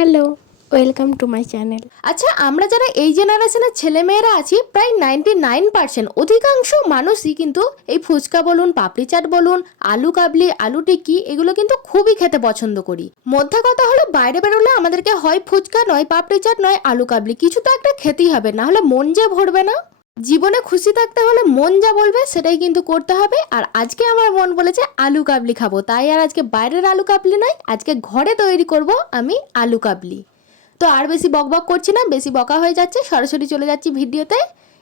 Hello, welcome to my channel. আচ্ছা আমরা যারা এই জেনারেশনের ছেলেমেয়েরা আছি, প্রায় নাইনটি নাইন পার্সেন্ট, অধিকাংশ মানুষই কিন্তু এই ফুচকা বলুন, পাপড়ি চাট বলুন, আলু কাবলি, আলু টিক্কি, এগুলো কিন্তু খুবই খেতে পছন্দ করি। মধ্যে কথা হলো, বাইরে বেরোলে আমাদেরকে হয় ফুচকা, নয় পাপড়ি চাট, নয় আলু কাবলি, কিছু তো একটা খেতেই হবে না হলে মন যে ভরবে না। জীবনে খুশি থাকতে হলে মন যা বলবে সেটাই কিন্তু করতে হবে। আর আজকে আমার মন বলেছে আলু কাবলি খাব। তাই আর আজকে বাইরের আলু কাবলি নয়, আজকে ঘরে তৈরি করব আমি আলু কাবলি। তো আর বেশি বকবক করছি না, বেশি বকা হয়ে যাচ্ছে, সরাসরি চলে যাচ্ছি ভিডিওতে।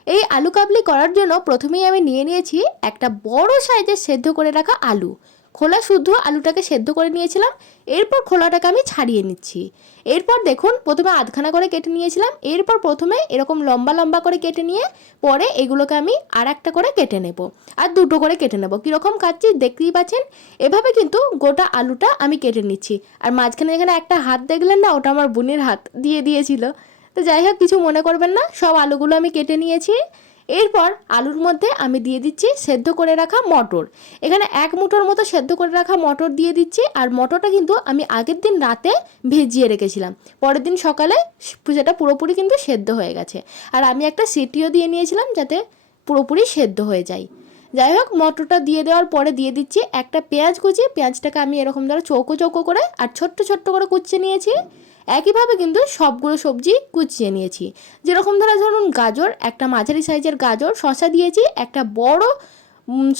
এই আলু কাবলি করার জন্য প্রথমেই আমি নিয়ে নিয়েছি একটা বড় সাইজের সেদ্ধ করে রাখা আলু। খোলা শুদ্ধ আলুটাকে সেদ্ধ করে নিয়েছিলাম। এরপর খোলাটাকে আমি ছাড়িয়ে নিচ্ছি। এরপর দেখুন, প্রথমে আধখানা করে কেটে নিয়েছিলাম। এরপর প্রথমে এরকম লম্বা লম্বা করে কেটে নিয়ে পরে এগুলোকে আমি আর একটা করে কেটে নেব আর দুটো করে কেটে নেব। কীরকম কাটছি দেখতেই পাচ্ছেন? এভাবে কিন্তু গোটা আলুটা আমি কেটে নিচ্ছি। আর মাঝখানে যেখানে একটা হাত দেখলেন না? ওটা আমার বোনের হাত দিয়ে দিয়েছিল। তো যাই হোক, কিছু মনে করবেন না। সব আলুগুলো আমি কেটে নিয়েছি। এরপর আলুর মধ্যে আমি দিয়ে দিচ্ছি সেদ্ধ করে রাখা মটর। এখানে এক মুঠোর মতো সেদ্ধ করে রাখা মটর দিয়ে দিচ্ছি, আর মটরটা কিন্তু আমি আগের দিন রাতে ভেজিয়ে রেখেছিলাম। পরের দিন সকালে সেটা পুরোপুরি কিন্তু সেদ্ধ হয়ে গেছে। আর আমি একটা সিটিও দিয়ে নিয়েছিলাম যাতে পুরোপুরি সেদ্ধ হয়ে যায়। যাই হোক, মটরটা দিয়ে দেওয়ার পরে দিয়ে দিচ্ছি একটা পেঁয়াজ কুচি। পেঁয়াজটাকে আমি এরকম ধরো চৌকো চৌকো করে, আর ছোট্ট ছোট্ট করে কুচিয়ে নিয়েছি। একইভাবে কিন্তু সবগুলো সবজি কুচিয়ে নিয়েছি। যেরকম ধরো, ধরুন গাজর, একটা মাঝারি সাইজের গাজর শশা দিয়েছি, একটা বড়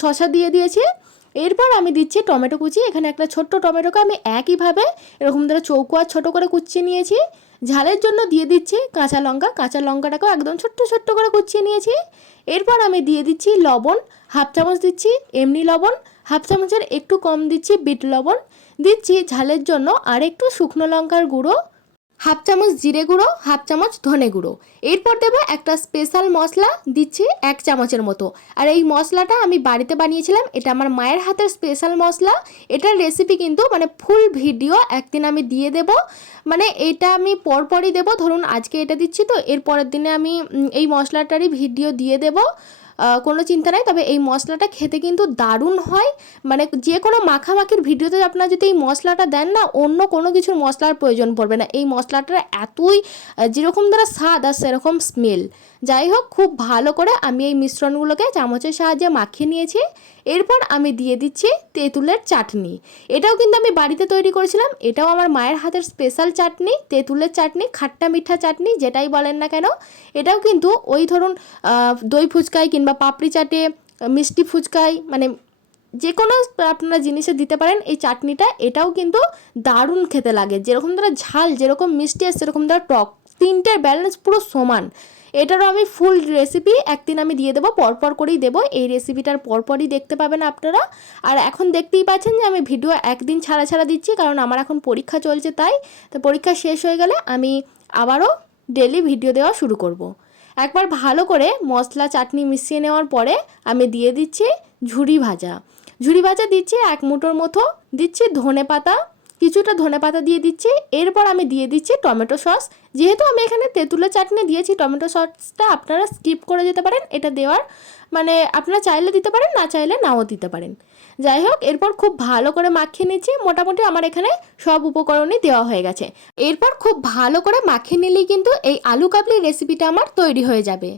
শশা দিয়ে দিয়েছি। এরপর আমি দিচ্ছি টমেটো কুচি, এখানে একটা ছোট্ট টমেটোকে আমি একইভাবে এরকম ধরে চৌকো আর ছোটো করে কুচিয়ে নিয়েছি। ঝালের জন্য দিয়ে দিচ্ছি কাঁচা লঙ্কা, কাঁচা লঙ্কাটাকেও একদম ছোট্ট ছোট্ট করে কুচিয়ে নিয়েছি। এরপর আমি দিয়ে দিচ্ছি লবণ, হাফ চামচ দিচ্ছি এমনি লবণ, হাফ চামচের একটু কম দিচ্ছি বিট লবণ। দিচ্ছি ঝালের জন্য আর একটু শুকনো লঙ্কার গুঁড়ো হাফ চামচ জিরে গুঁড়ো, হাফ চামচ ধনে গুঁড়ো। এরপর দেবো একটা স্পেশাল মশলা, দিচ্ছি এক চামচের মতো। আর এই মশলাটা আমি বাড়িতে বানিয়েছিলাম, এটা আমার মায়ের হাতের স্পেশাল মশলা। এটার রেসিপি কিন্তু মানে ফুল ভিডিও একদিন আমি দিয়ে দেব। মানে এটা আমি পরপরই দেবো, ধরুন আজকে এটা দিচ্ছি তো এর পরের দিনে আমি এই মশলাটারই ভিডিও দিয়ে দেবো। কোনো চিন্তা নাই। তবে এই মশলাটা খেতে কিন্তু দারুণ হয়। মানে যে কোনো মাখামাখির ভিডিওতে আপনারা যদি এই মশলাটা দেন না, অন্য কোনো কিছুর মশলার প্রয়োজন পড়বে না। এই মশলাটার এতই, যেরকম দ্বারা স্বাদ আর সেরকম স্মেল যাই হোক, খুব ভালো করে আমি এই মিশ্রণগুলোকে চামচের সাহায্যে মাখিয়ে নিয়েছি। এরপর আমি দিয়ে দিচ্ছি তেঁতুলের চাটনি। এটাও কিন্তু আমি বাড়িতে তৈরি করেছিলাম। এটাও আমার মায়ের হাতের স্পেশাল চাটনি, তেঁতুলের চাটনি, খাট্টা মিঠা চাটনি, যেটাই বলেন না কেন। এটাও কিন্তু ওই ধরুন দই ফুচকায় কিংবা পাপড়ি চাটে, মিষ্টি ফুচকায় মানে যে কোনো আপনারা জিনিসে দিতে পারেন, এই চাটনিটা, এটাও কিন্তু দারুণ খেতে লাগে। যেরকম ধরো ঝাল, যেরকম মিষ্টি আর সেরকম ধরো টক, তিনটের ব্যালেন্স পুরো সমান। এটারও আমি ফুল রেসিপি একদিন আমি দিয়ে দেবো, পরপর করেই দেবো। এই রেসিপিটার পরপরই দেখতে পাবেন আপনারা। আর এখন দেখতেই পাচ্ছেন যে আমি ভিডিও একদিন ছাড়া ছাড়া দিচ্ছি, কারণ আমার এখন পরীক্ষা চলছে তাই। তো পরীক্ষা শেষ হয়ে গেলে আমি আবারও ডেলি ভিডিও দেওয়া শুরু করব। একবার ভালো করে মশলা, চাটনি মিশিয়ে নেওয়ার পরে আমি দিয়ে দিচ্ছি ঝুড়ি ভাজা। ঝুড়ি ভাজা দিচ্ছি এক মুঠোর মতো, দিচ্ছি ধনে পাতা কিছুটা ধনে পাতা দিয়ে দিচ্ছি, এরপর আমি দিয়ে দিচ্ছি টমেটো সস। যেহেতু আমি এখানে তেঁতুলের চাটনি দিয়েছি, টমেটো সসটা আপনারা স্কিপ করে যেতে পারেন, এটা দেওয়ার মানে আপনারা চাইলে দিতে পারেন, না চাইলে নাও দিতে পারেন। যাই হোক, এরপর খুব ভালো করে মাখিয়ে নিচ্ছি। মোটামুটি আমার এখানে সব উপকরণই দেওয়া হয়ে গেছে। এরপর খুব ভালো করে মাখিয়ে নিলেই কিন্তু এই আলু কাবলি রেসিপিটা আমার তৈরি হয়ে যাবে।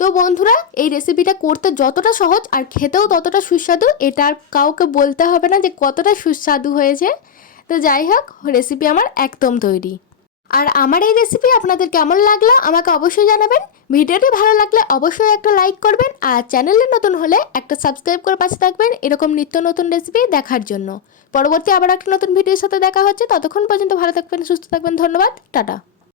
তো বন্ধুরা, এই রেসিপিটা করতে যতটা সহজ আর খেতেও ততটা সুস্বাদু, এটা আর কাউকে বলতে হবে না যে কতটা সুস্বাদু হয়েছে। তো যাই হোক রেসিপি আমার একদম তৈরি। আর আমার এই রেসিপি আপনাদের কেমন লাগল আমাকে অবশ্যই জানাবেন। ভিডিওটি ভালো লাগলে অবশ্যই একটা লাইক করবেন আর চ্যানেলে নতুন হলে একটা সাবস্ক্রাইব করে পাশে থাকবেন এরকম নিত্য নতুন রেসিপি দেখার জন্য। পরবর্তী আবার একটা নতুন ভিডিওর সাথে দেখা হচ্ছে। ততক্ষণ পর্যন্ত ভালো থাকবেন, সুস্থ থাকবেন। ধন্যবাদ। টাটা।